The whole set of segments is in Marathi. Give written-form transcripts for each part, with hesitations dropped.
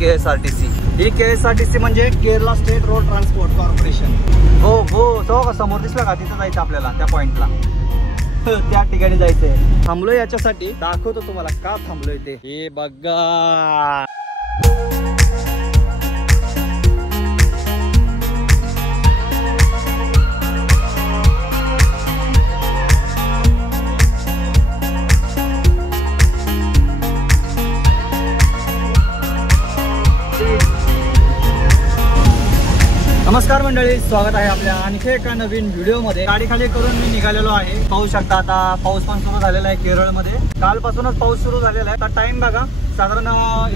KSRTC. ही KSRTC म्हणजे Kerala state road transport corporation. हो हो, तो का समोर दिसला का, तिथं जायचं आपल्याला त्या पॉइंटला. त्या ठिकाणी जायचंय. थांबलोय याच्यासाठी, दाखवतो तुम्हाला का थांबलोय ते. हे बघा, नमस्कार मंडळी, स्वागत आहे आपल्या आणखी एका नवीन व्हिडिओमध्ये. गाडी खाली करून मी निघालेलो आहे. पाहू शकता आता पाऊस पण सुरू झालेला आहे केरळमध्ये. कालपासूनच पाऊस सुरू झालेला आहे. आता टाइम बघा, साधारण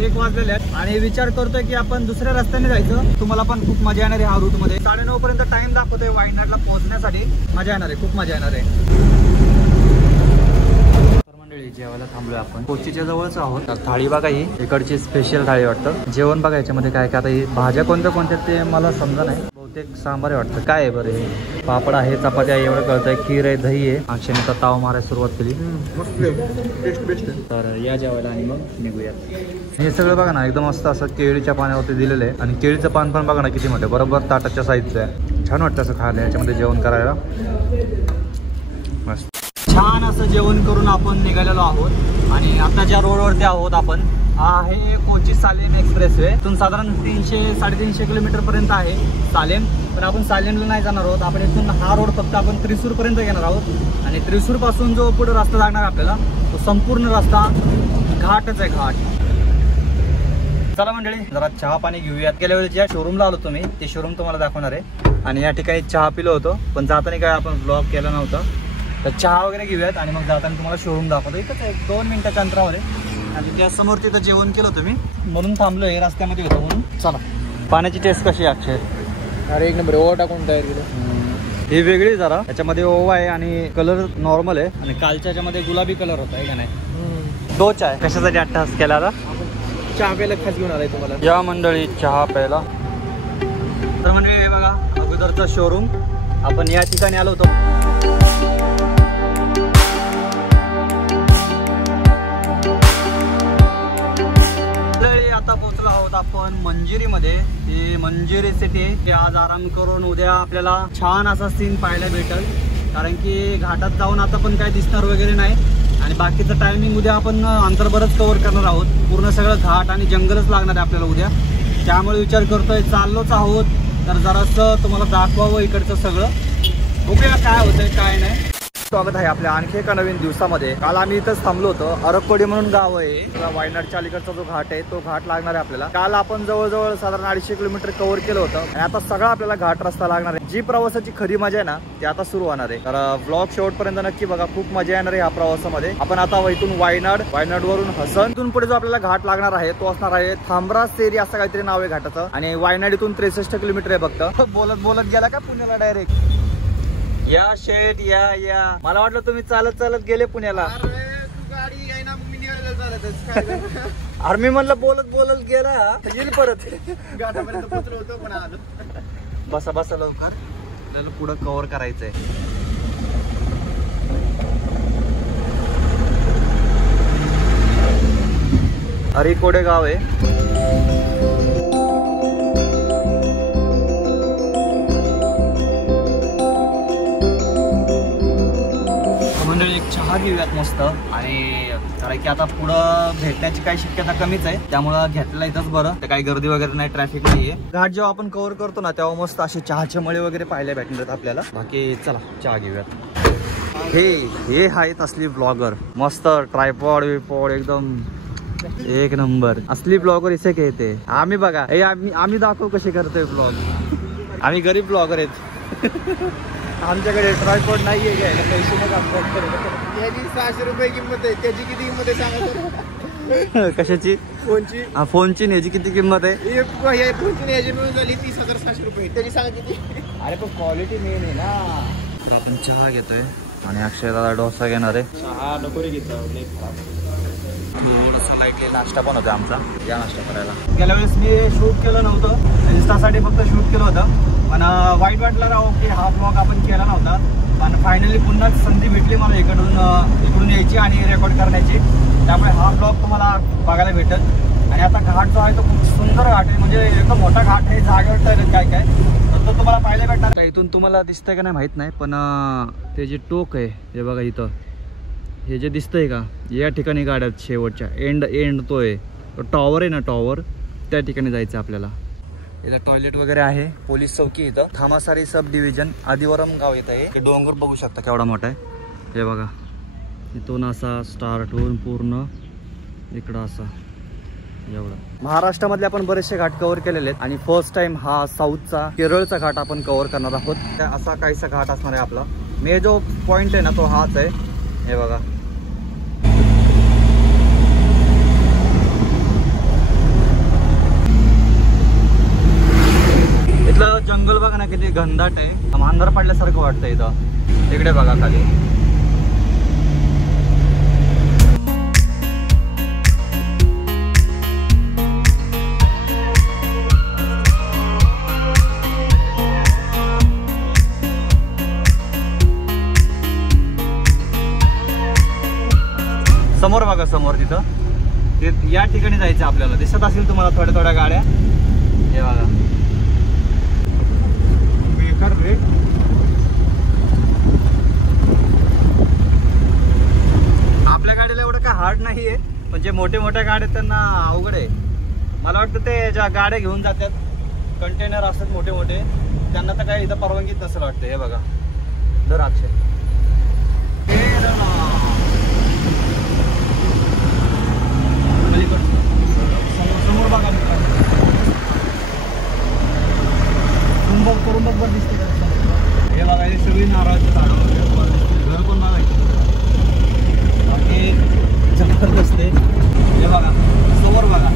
1 वाजलेले आहेत आणि विचार करतोय की आपण दुसऱ्या रस्त्याने जायचं. तुम्हाला पण खूप मजा येणार आहे ह्या रूट मध्ये. 9:30 पर्यंत टाइम दाखवतोय वायनाडला पोहोचण्यासाठी. मजा येणार आहे, खूप मजा येणार आहे. जेवायला थांबलोय आपण. कोचीच्या जवळच आहोत. थाळी बघा, ही इकडची स्पेशल थाळी वाटतं. जेवण बघा याच्यामध्ये काय काय. आता ही भाज्या कोणत्या ते मला समजा नाही. बहुतेक सांबार आहे वाटतं. काय आहे बरं हे? पापड आहे, चपात्या आहे, एवढं कळतंय. खीर आहे, दही आहे. अक्षयने ताव मारायला सुरुवात केली. तर या जेवायला आणि मग निघूयात. हे सगळं बघा ना, एकदम मस्त असं केळीच्या पाण्यावरती दिलेलं आहे. आणि केळीचं पान पण बघा ना किती मोठं, बरोबर ताटाच्या साईजचं आहे. छान वाटतं असं खायला, याच्यामध्ये जेवण करायला मस्त. छान असं जेवण करून आपण निघालेलो आहोत आणि आता ज्या रोडवरती आहोत आपण, हा आहे कोची सालेम एक्सप्रेसवे. इथून साधारण 300-350 किलोमीटर पर्यंत आहे सालेम. पण आपण सालेमला नाही जाणार आहोत. आपण इथून हा रोड फक्त आपण त्रिसूर पर्यंत घेणार आहोत. आणि त्रिसूर पासून जो पुढे रस्ता लागणार आपल्याला, तो संपूर्ण रस्ता घाटच आहे, घाट. चला मंडळी, जरा चहा पाणी घेऊयात. गेल्या वेळी ज्या शोरूमला आलो तुम्ही, ते शोरूम तुम्हाला दाखवणार आहे. आणि या ठिकाणी चहा पिलो होतो, पण जाताना काय आपण ब्लॉग केला नव्हता. तर चहा वगैरे घेऊयात आणि मग जाताना तुम्हाला शोरूम दाखवतो. इथंच 1-2 मिनिटाच्या अंतरावर आहे. आणि त्या समोर तिथं जेवण केलं होतं मी, म्हणून थांबलो. हे रस्त्यामध्ये होतं म्हणून. चला, पाण्याची टेस्ट कशी आहे अक्षय? अरे एक नंबर. ओवा टाकून तयार केलं. ही वेगळी जरा, याच्यामध्ये ओवा आहे आणि कलर नॉर्मल आहे. आणि कालच्या याच्यामध्ये गुलाबी कलर होता आहे का नाही. दो चाय कशासाठी अट्टास केला आता? चहा प्यायला खास घेऊन आलाय तुम्हाला. या मंडळी चहा प्यायला. तर मंडळी हे बघा अगोदरचं शोरूम. आपण या ठिकाणी आलो होतो. आता पोहोचलो आहोत आपण मंजिरीमध्ये. ही मंजिरी सिटी. आज आराम करून उद्या आपल्याला छान असा सीन पाहायला भेटेल. कारण की घाटात जाऊन आता पण काय दिसणार वगैरे नाही. आणि बाकीचं टायमिंग उद्या आपण अंतर बरंच कव्हर करणार आहोत. पूर्ण सगळं घाट आणि जंगलच लागणार आहे आपल्याला उद्या. त्यामुळे विचार करतोय चाललोच आहोत तर जरासं तुम्हाला दाखवावं इकडचं सगळं. बघूया काय होतंय काय नाही. स्वागत आहे आपल्या आणखी एका नवीन दिवसामध्ये. काल आम्ही इथंच थांबलो होतो. अरबकोडी म्हणून गाव आहे. वायनाडच्या अलीकडचा जो घाट आहे तो घाट लागणार आहे आपल्याला. काल आपण जवळजवळ साधारण 250 किलोमीटर कव्हर केलं होतं. आणि आता सगळा आपल्याला घाट रस्ता लागणार आहे. जी प्रवासाची खरी मजा आहे ना, ती आता सुरू होणार आहे. तर ब्लॉग शेवटपर्यंत नक्की बघा, खूप मजा येणार आहे या प्रवासामध्ये. आपण आता इथून वायनाडवरून हसन, इथून पुढे जो आपल्याला घाट लागणार आहे तो असणार आहे थांबरासेरी, असं काहीतरी नाव आहे घाटाचं. आणि वायनाड इथून 63 किलोमीटर आहे फक्त. बोलत बोलत गेला का पुण्याला डायरेक्ट. या शेट या मला वाटलं तुम्ही चालत चालत गेले पुण्याला. अरे मी म्हणलं बोलत बोलत गेला येईल परत. बसा बसा लवकर, आपल्याला पुढं कव्हर करायचंय. अरे कोडे गाव आहे. चहा घेऊयात मस्त. आणि कारण की आता पुढं भेटण्याची काही शक्यता कमीच आहे, त्यामुळं घेतलेला इथंच बरं. तर काही गर्दी वगैरे नाही, ट्रॅफिक नाहीये. घाट जेव्हा आपण कव्हर करतो ना तेव्हा मस्त असे चहाचे मळे वगैरे पाहायला भेटणार आपल्याला. बाकी चला चहा घेऊयात. हे आहेत असली ब्लॉगर. मस्त ट्रायपॉड विपॉड एकदम एक नंबर. असली ब्लॉगर इथे कहते. आम्ही बघा हे आम्ही दाखव कसे करतोय ब्लॉग. आम्ही गरीब ब्लॉगर आहेत. आमच्याकडे ट्रायपॉड नाहीये घ्यायला पैसे. मग याची 600 रुपये किंमत आहे. त्याची किती किंमत आहे सांगा. कशाची? फोनची. हा फोनची. ह्याची किती किंमत आहे? फोनची याची मिळून झाली 30,600 रुपये. त्याची सांगा किती. अरे पण क्वालिटी मेन आहे ना. तर आपण चहा घेतोय आणि अक्षय दादा डोसा घेणार आहे. चहा नको रे घेतो. थोडासा लाईटली नाश्ता पण होता आमचा. या नाश्ता करायला. गेल्या वेळेस मी शूट केलं नव्हतं, इंस्टासाठी फक्त शूट केलं होतं. पण वाईट वाटलं राव की हा ब्लॉग आपण केला नव्हता. पण फायनली पुन्हा संधी भेटली मला इकडून यायची आणि रेकॉर्ड करण्याची. त्यामुळे हा ब्लॉग तुम्हाला बघायला भेटत. आणि आता घाट जो आहे तो खूप सुंदर घाट आहे, म्हणजे एकदम मोठा घाट आहे, जागेवर काय काय तर तो तुम्हाला पाहायला भेटणार. इथून तुम्हाला दिसतंय का नाही माहित नाही, पण ते जे टोक आहे हे बघा इथं, हे जे दिसतंय का या ठिकाणी गाड्यात शेवटच्या एंड तो आहे, तो टॉवर आहे ना, टॉवर त्या ठिकाणी जायचं आपल्याला. इथं टॉयलेट वगैरे आहे, पोलीस चौकी इथं, खामासारी सब डिव्हिजन, आदिवरम गाव येत आहे. डोंगर बघू शकता केवढा मोठा आहे, हे बघा इथून असा स्टार्ट होऊन पूर्ण इकडं असा एवढा. महाराष्ट्रामधले आपण बरेचसे घाट कव्हर केलेले आहेत आणि फर्स्ट टाइम हा साऊथचा केरळचा घाट आपण कव्हर करणार आहोत. असा काहीसा घाट असणार आहे आपला. मे जो पॉइंट आहे ना तो हाच आहे, हे बघा. इथलं जंगल बघा ना किती घनदाट आहे, अंधार पडल्यासारखं वाटतं इथं. तिकडे बघा खाली. समोर बघा, समोर तिथं ते या ठिकाणी जायचं आपल्याला. दिसत असेल तुम्हाला थोड्या थोड्या गाड्या, हे बघा. बेकार रेट. आपल्या गाडीला एवढं काय हार्ड नाही आहे, पण जे मोठे मोठ्या गाड्या आहेत त्यांना अवघड आहे. मला वाटतं ते ज्या गाड्या घेऊन जातात, कंटेनर असतात मोठे मोठे, त्यांना तर काय इथं परवानगीच नसेल वाटतं. हे बघा द्राक्ष. समोर बघा करून बघ दिसते का. हे बघा हे सगळी नारळाची झाडं वगैरे घर पण बघायचं. बाकी जबरदस्त आहे. हे बघा समोर बघा,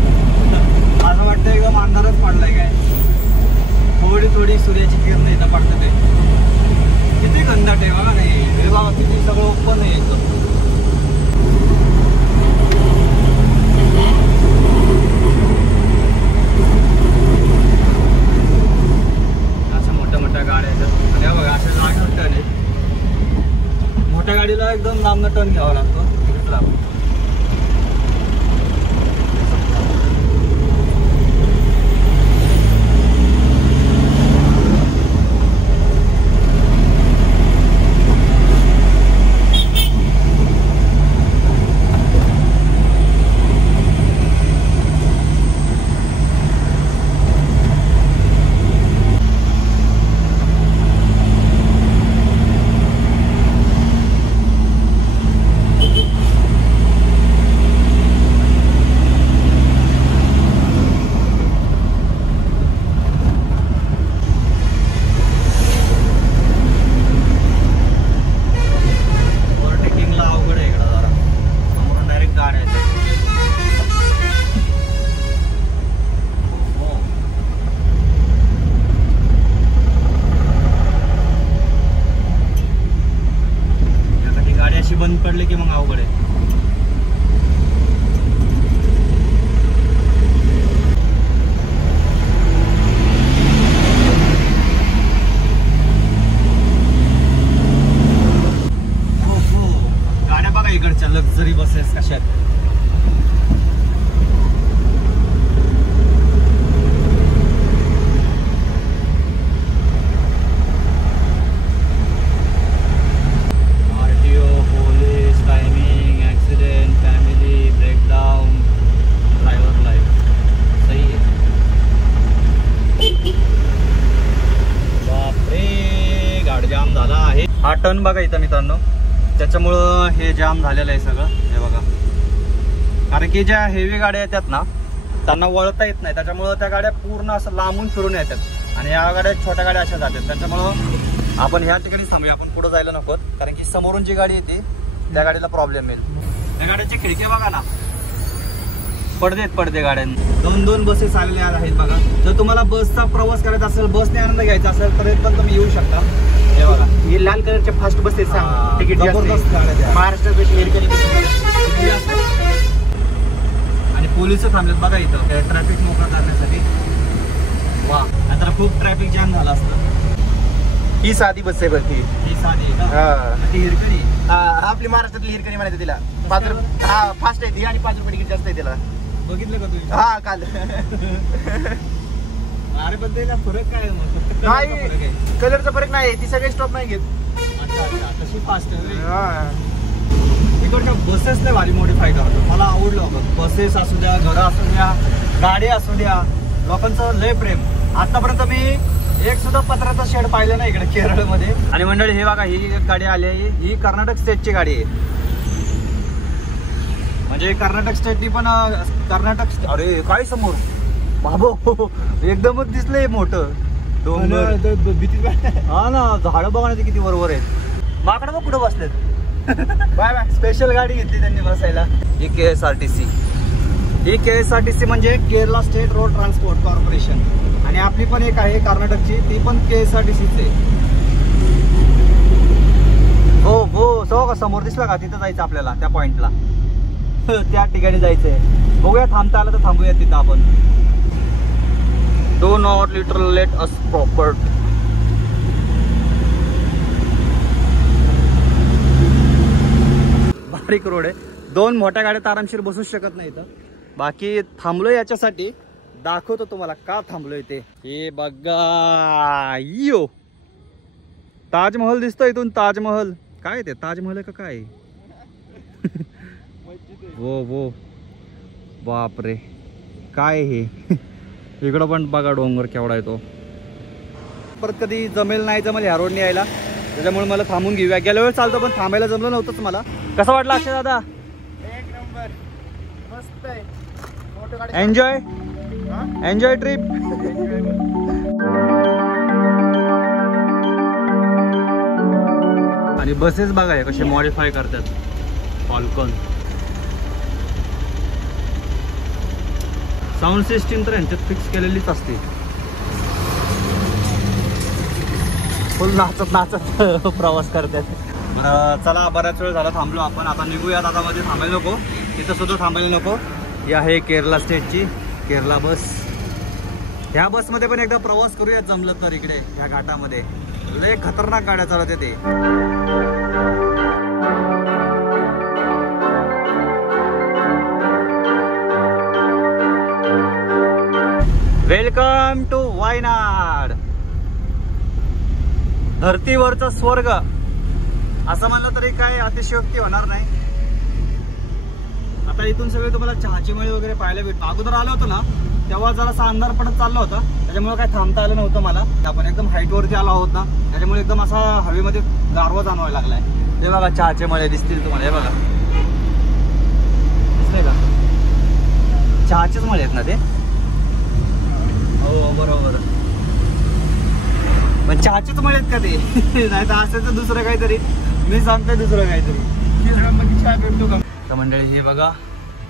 असं वाटतं एकदम अंधारच पडलाय काय. थोडी थोडी सूर्याची किरण इथं पडतं. ते किती घनदाट आहे बघा. नाही हे बघा किती सगळं ओपन आहे एकदम. मोठ्या गाडीला एकदम लांबनं टर्न घ्यावा लागतो. बंद पडले की मग अवघड आहे. गाड्या बघा इकडच्या लक्झरी बसेस कशा आहेत. हा टर्न बघा इथं मित्रांनो, त्याच्यामुळं हे जाम झालेलं आहे सगळं. हे बघा, कारण की ज्या हेवी गाड्या येतात ना त्यांना वळता येत नाही, त्याच्यामुळं त्या गाड्या पूर्ण असं लांबून फिरून येतात आणि या गाड्या छोट्या गाड्या अशा जातात. त्याच्यामुळं आपण ह्या ठिकाणी थांबूया, आपण पुढे जायला नको, कारण की समोरून जी गाडी येते त्या गाडीला प्रॉब्लेम येईल. त्या गाड्याची खिडकी बघा ना, पडदे गाड्यांना. दोन बसेस आलेल्या आहेत बघा. जर तुम्हाला बसचा प्रवास करायचा असेल, बसने आनंद घ्यायचा असेल तर पण तुम्ही येऊ शकता. हे बघा, हे लाल कलरच्या फास्ट बसेस तिकीट जबरदस्त महाराष्ट्रात आणि पोलिस थांबलेत बघा इथं ट्रॅफिक मोकळा करण्यासाठी. वा, आता खूप ट्रॅफिक जाम झाला असतं. ही साधी बस आहे बघ, ही साधी ती हिरकणी. आपली महाराष्ट्रातली हिरकणी म्हणायचं तिला. 5 रुपये फास्ट आहे ती आणि 5 रुपये तिकीट जास्त आहे तिला. बघितलं का तुम्ही? हा काल अरे पण त्याला फरक काय आहे मग? फक्त नाही कलरचा फरक आहे. कलरचा फरक नाही, ती सगळे स्टॉप नाही घेत. अच्छा, अच्छा. तशी फास्ट आहे. हा. इकडच्या बसेस लय भारी मॉडीफाय करतात, मला आवडलं बघ. बसेस असू द्या, घरं असू द्या, गाडी असू द्या, लोकांचं लय प्रेम. आतापर्यंत मी एक सुद्धा पत्राचा शेड पाहिलं नाही इकडे केरळमध्ये. आणि मंडळी हे बघा, ही एक गाडी आली आहे, ही कर्नाटक स्टेटची गाडी आहे. म्हणजे कर्नाटक स्टेटनी पण कर्नाटक. अरे काय समोर बाबो, एकदमच दिसलंय मोठं डोंगर. हा ना, झाडं बघा ना किती बरोबर आहेत. माकडं बघ कुठं बसलेत. Bye bye. स्पेशल गाडी घेतली त्यांनी बसायला. ही KSRTC. ही KSRTC म्हणजे Kerala state road transport corporation. आणि आपली पण एक आहे कर्नाटकची, ती पण KSRTCच आहे. हो हो, सो का समोर दिसला का, तिथं जायचं आपल्याला त्या पॉइंटला. त्या ठिकाणी जायचंय. बघूया, थांबता आलं तर थांबूया तिथं आपण. Do not literal let us proper. बारीक रोड आहे, 2 मोठ्या गाड्या आरामशीर बसू शकत नाही इथं. बाकी थांबलोय याच्यासाठी, दाखवतो तुम्हाला का थांबलोय ते. हे बघा, यो ताजमहल दिसतोय इथून. ताजमहल काय ते, ताजमहल आहे का काय? वो वो बापरे, काय हे. इकडं पण बघा डोंगर केवढा आहे तो. परत कधी जमेल नाही जमेल ह्या रोडने यायला, त्याच्यामुळे मला थांबून घेऊया. गेल्या वेळेस चालतो पण थांबायला जमलं नव्हतंच मला. कसं वाटलं अक्षय दादा? एक नंबर, मस्त आहे. मोठं गाडी. Enjoy enjoy trip. आणि बसेस बघा कसे मॉडिफाय करतात. फॉल्कन साऊंड सिस्टीम तर यांच्यात फिक्स केलेलीच असते. फुल नाचत नाचत प्रवास करतात. चला, बऱ्याच वेळ झाला थांबलो आपण, आता निघूयात. आता मध्ये थांबायला नको, तिथं सुद्धा थांबायला नको. ही आहे केरला स्टेटची केरला बस. ह्या बसमध्ये पण एकदा प्रवास करूयात जमलं तर इकडे ह्या घाटामध्ये. लय खतरनाक गाड्या चालत ते. Welcome to Wayanad. धर्तीवरचा स्वर्ग असं म्हणलं तरी काय अतिशयोक्ती होणार नाही. आता इथून सगळे तुम्हाला चहाची मळी वगैरे पाहायला भेटतो. अगोदर आलो होतो ना तेव्हा जरासा अंधार पडत चालला होता, त्याच्यामुळे काय थांबता आलं नव्हतं मला. आपण एकदम हाईट वरती आलो आहोत ना, त्याच्यामुळे एकदम असा हवेमध्ये गारवा जाणवायला लागलाय. हे बघा, चहाचे मळे दिसतील तुम्हाला. हे बघा, दिसतंय का? चहाचेच मळे आहेत ना ते. हो बरोबर, पण चहाचेच मळे आहेत का ते? नाही तर असेल तर दुसरं काहीतरी. मी सांगतोय दुसरं काहीतरी. चहा भेटतो का? तर मंडळी हे बघा,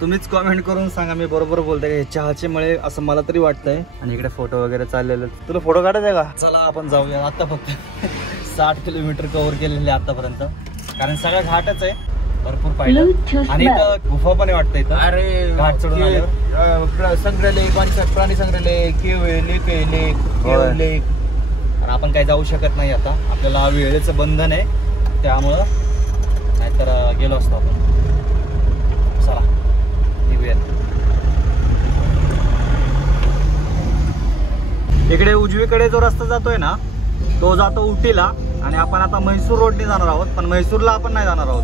तुम्हीच कॉमेंट करून सांगा मी बरोबर बोलतोय का? हे चहाचे मळे असं मला तरी वाटतंय. आणि इकडे फोटो वगैरे चाललेले. तुला फोटो काढायचा का? चला आपण जाऊया. आता फक्त 60 किलोमीटर कव्हर केलेले आतापर्यंत, कारण सगळा घाटच आहे, भरपूर पाहिलं. आणि इथं गुफा पण वाटतं इथं. अरे घाट चढून आल्यावर संग्रहालय, प्राणी संग्रहालय, केव लेक आहे, लेक. आणि आपण काही जाऊ शकत नाही आता, आपल्याला वेळेचं बंधन आहे, त्यामुळं नाहीतर गेलो असतो आपण. चला निघूयात. इकडे उजवीकडे जो रस्ता जातोय ना, तो जातो उटीला. आणि आपण आता म्हैसूर रोडने जाणार आहोत, पण म्हैसूरला आपण नाही जाणार आहोत.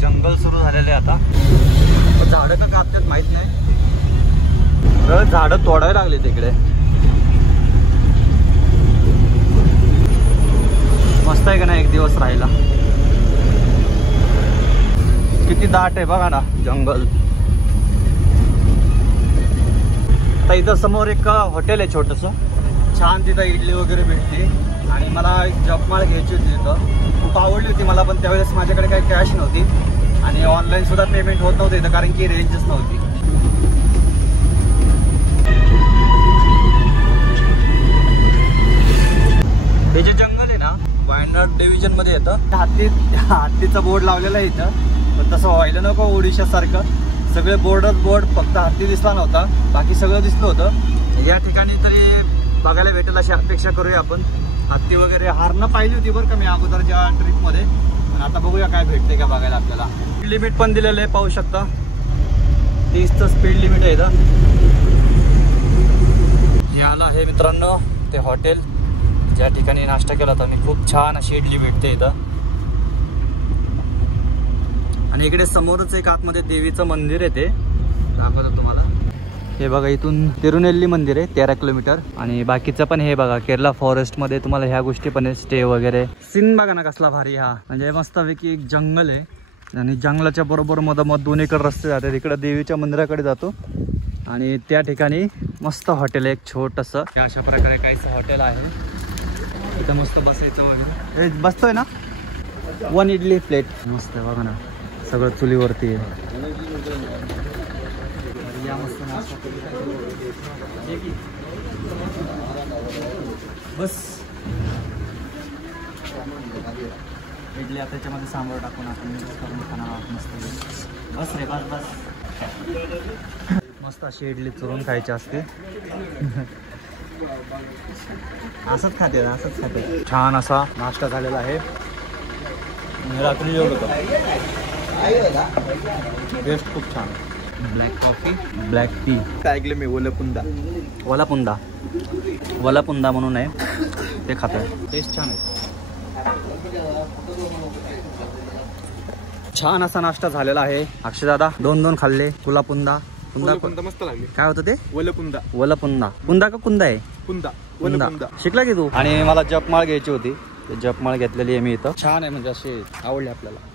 जंगल सुरू झालेले आता. झाडं का कापतात माहित नाही, झाडं तोडायला लागले तिकडे. मस्त आहे का नाही एक दिवस राहायला. किती दाट आहे बघा ना जंगल. आता इथं समोर एक हॉटेल आहे छोटस छान, तिथं इडली वगैरे भेटते. आणि मला एक जपमाळ घ्यायची होती तिथं, खूप आवडली होती मला, पण त्यावेळेस माझ्याकडे काही कॅश नव्हती आणि ऑनलाईन सुद्धा पेमेंट होत नव्हतं इथं, कारण की रेंजच नव्हती. हे जे जंगल आहे ना, वायनाड डिव्हिजन मध्ये येतं. हत्तीचा बोर्ड लावलेला आहे इथं, पण तसं व्हायला नको ओडिशा सारखं. सगळे बोर्ड फक्त हत्ती दिसला नव्हता, बाकी सगळं दिसलं होतं. या ठिकाणी तरी बघायला भेटेल अशी अपेक्षा करूया आपण. हत्ती वगैरे हारणं पाहिली होती बरं का मी अगोदरच्या ट्रिपमध्ये, पण आता बघूया काय भेटते का बघायला आपल्याला. स्पीड लिमिट पण दिलेलं आहे, पाहू शकता 30चं स्पीड लिमिट आहे इथं. हे आलं आहे मित्रांनो ते हॉटेल, ज्या ठिकाणी नाश्ता केला होता मी. खूप छान अशी इडली भेटते इथं. आणि इकडे समोरच एक आतमध्ये देवीचं मंदिर आहे, ते दाखवतो तुम्हाला. हे बघा इथून तिरुनेल्ली मंदिर आहे 13 किलोमीटर. आणि बाकीचं पण हे बघा केरला फॉरेस्ट मध्ये तुम्हाला ह्या गोष्टी पण आहे, स्टे वगैरे. सीन बघा ना कसला भारी. हा म्हणजे मस्तपैकी एक जंगल आहे आणि जंगलाच्या बरोबर मधोमध दोन्हीकडे रस्ते जातात. इकडे देवीच्या मंदिराकडे जातो आणि त्या ठिकाणी मस्त हॉटेल आहे एक छोटंसं. अशा प्रकारे काहीच हॉटेल आहे इथं. मस्त बसायचं वगैरे. बसतोय ना 1 इडली प्लेट. मस्त आहे बघा ना, सगळं चुलीवरती आहे. या मस्त बस इडली आता त्याच्यामध्ये सांबार टाकून आपण मिक्स करून खाणार आहोत. मस्त बस रे बस. मस्त अशी इडली चुरून खायची असते. असंच खाते. छान असा नाश्ता झालेला आहे. रात्री जेवढं होतं टेस्ट खूप छान. Black coffee, black tea. ऐकलं मी वलापुंदा म्हणून आहे, ते खातोय. टेस्ट छान आहे. छान असा नाश्ता झालेला आहे. अक्षय दादा 2 खाल्ले. पुंदा मस्त लागले. काय होतं ते? वलपुंदा. पुंदा का कुंदा आहे? पुंदा शिकला की तू. आणि मला जपमाळ घ्यायची होती, जपमाळ घेतलेली आहे मी इथं. छान आहे म्हणजे अशी आवडली आपल्याला.